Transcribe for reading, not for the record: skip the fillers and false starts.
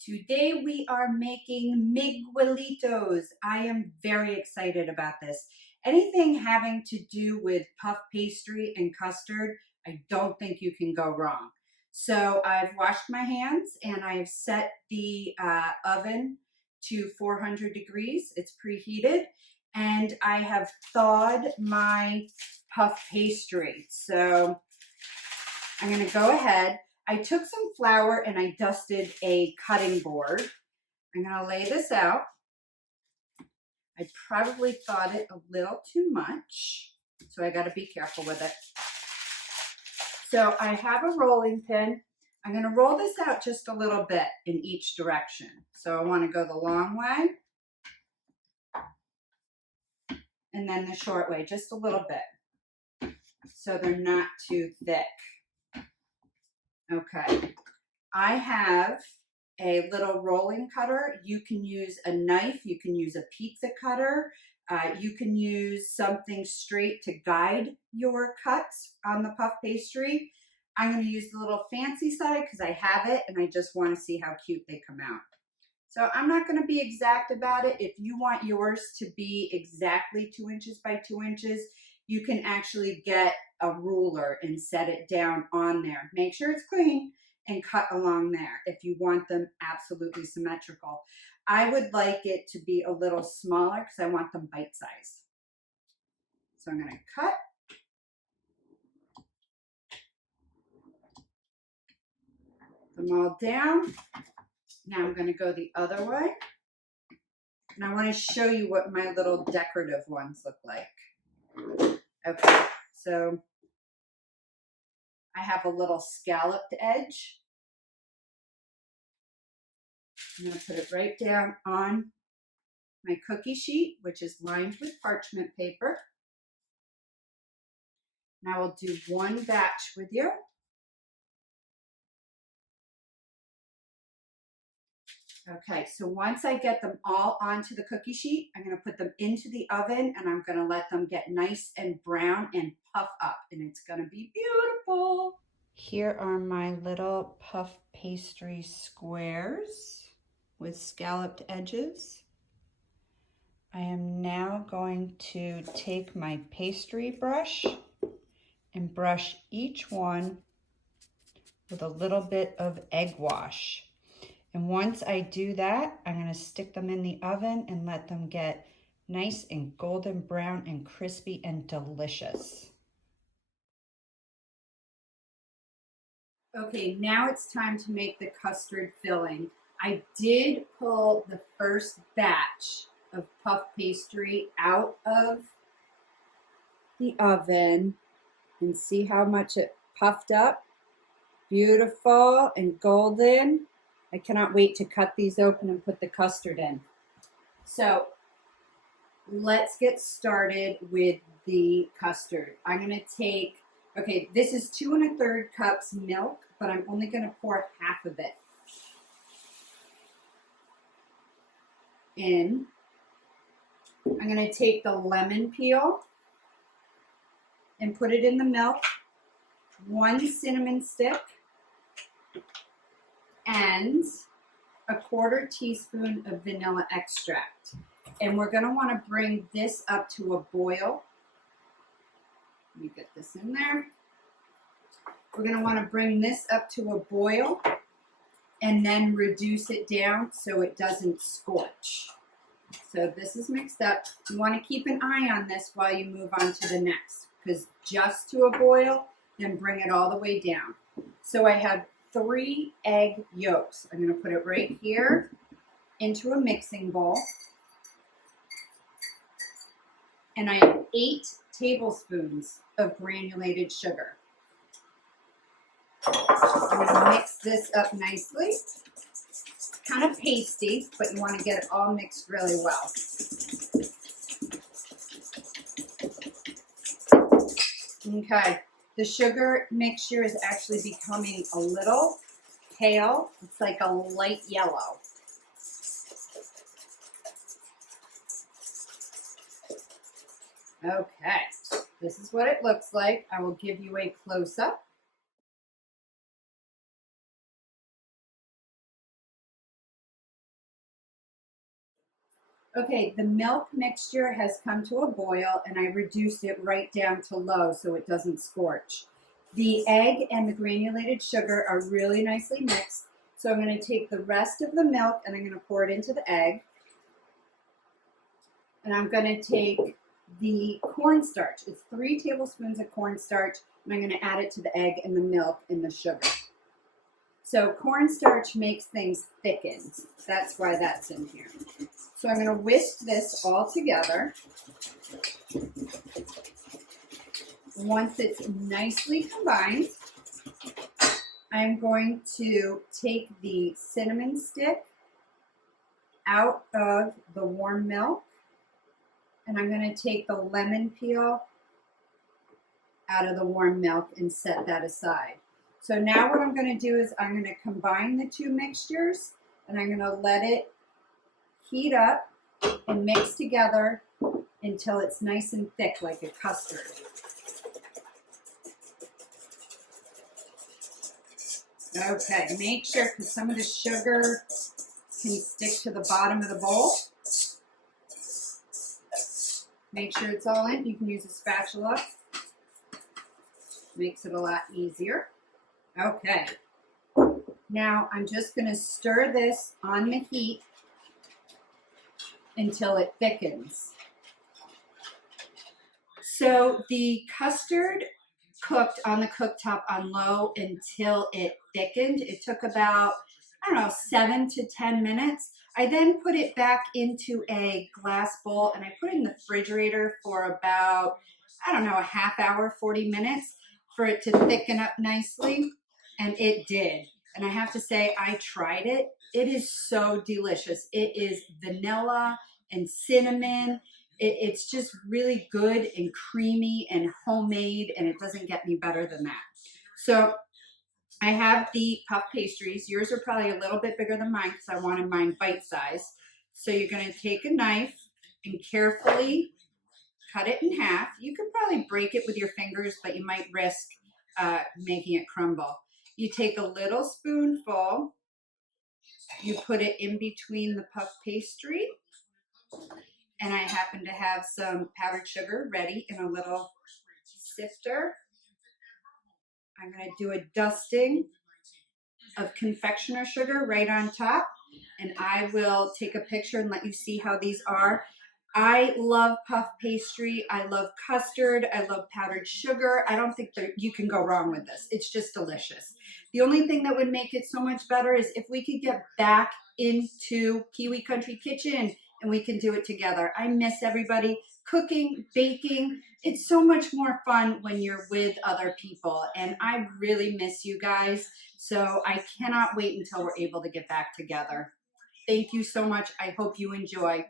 Today we are making Miguelitos. I am very excited about this. Anything having to do with puff pastry and custard, I don't think you can go wrong. So I've washed my hands and I've set the oven to 400 degrees. It's preheated. And I have thawed my puff pastry. So I'm going to go ahead. I took some flour and I dusted a cutting board. I'm going to lay this out. I probably thawed it a little too much, so I got to be careful with it. So I have a rolling pin. I'm going to roll this out just a little bit in each direction. So I want to go the long way and then the short way, just a little bit, so they're not too thick. Okay, I have a little rolling cutter. You can use a knife, you can use a pizza cutter, you can use something straight to guide your cuts on the puff pastry. I'm going to use the little fancy side because I have it and I just want to see how cute they come out. So I'm not going to be exact about it. If you want yours to be exactly 2 inches by 2 inches, you can actually get a ruler and set it down on there. Make sure it's clean and cut along there if you want them absolutely symmetrical. I would like it to be a little smaller because I want them bite-sized. So I'm going to cut. Them all down. Now I'm going to go the other way. And I want to show you what my little decorative ones look like. Okay, so I have a little scalloped edge. I'm going to put it right down on my cookie sheet, which is lined with parchment paper. And I will do one batch with you. Okay, so once I get them all onto the cookie sheet, I'm going to put them into the oven and I'm going to let them get nice and brown and puff up, and it's going to be beautiful. Here are my little puff pastry squares with scalloped edges. I am now going to take my pastry brush and brush each one with a little bit of egg wash. And once I do that, I'm going to stick them in the oven and let them get nice and golden brown and crispy and delicious. Okay, now it's time to make the custard filling. I did pull the first batch of puff pastry out of the oven and see how much it puffed up. Beautiful and golden. I cannot wait to cut these open and put the custard in. So let's get started with the custard. I'm going to take, okay, this is 2 1/3 cups milk, but I'm only going to pour half of it in. I'm going to take the lemon peel and put it in the milk, 1 cinnamon stick, and a 1/4 teaspoon of vanilla extract. And we're going to want to bring this up to a boil. Let me get this in there. We're going to want to bring this up to a boil and then reduce it down so it doesn't scorch. So this is mixed up. You want to keep an eye on this while you move on to the next, because just to a boil, then bring it all the way down. So I have 3 egg yolks. I'm going to put it right here into a mixing bowl. And I have 8 tablespoons of granulated sugar. I'm going to mix this up nicely. It's kind of pasty, but you want to get it all mixed really well. Okay, the sugar mixture is actually becoming a little pale. It's like a light yellow. Okay, this is what it looks like. I will give you a close-up. Okay, the milk mixture has come to a boil and I reduced it right down to low so it doesn't scorch. The egg and the granulated sugar are really nicely mixed. So I'm going to take the rest of the milk and I'm going to pour it into the egg. And I'm going to take the cornstarch. It's 3 tablespoons of cornstarch, and I'm going to add it to the egg and the milk and the sugar. So cornstarch makes things thickened. That's why that's in here. So I'm going to whisk this all together. Once it's nicely combined, I'm going to take the cinnamon stick out of the warm milk, and I'm going to take the lemon peel out of the warm milk and set that aside. So now what I'm going to do is I'm going to combine the two mixtures, and I'm going to let it heat up and mix together until it's nice and thick like a custard. Okay, make sure, because some of the sugar can stick to the bottom of the bowl. Make sure it's all in. You can use a spatula. Makes it a lot easier. Okay. Now I'm just going to stir this on the heat until it thickens. So the custard cooked on the cooktop on low until it thickened. It took about, 7 to 10 minutes. I then put it back into a glass bowl and I put it in the refrigerator for about, a half hour, 40 minutes for it to thicken up nicely. And it did. And I have to say, I tried it. It is so delicious. It is vanilla and cinnamon. It's just really good and creamy and homemade, and it doesn't get any better than that. So I have the puff pastries. Yours are probably a little bit bigger than mine because I wanted mine bite size. So you're going to take a knife and carefully cut it in half. You could probably break it with your fingers, but you might risk making it crumble. You take a little spoonful, you put it in between the puff pastry, and I happen to have some powdered sugar ready in a little sifter. I'm going to do a dusting of confectioner sugar right on top, and I will take a picture and let you see how these are. I love puff pastry. I love custard. I love powdered sugar. I don't think that you can go wrong with this. It's just delicious. The only thing that would make it so much better is if we could get back into Kiwi Country Kitchen and we can do it together. I miss everybody cooking, baking. It's so much more fun when you're with other people, and I really miss you guys. So I cannot wait until we're able to get back together. Thank you so much. I hope you enjoy.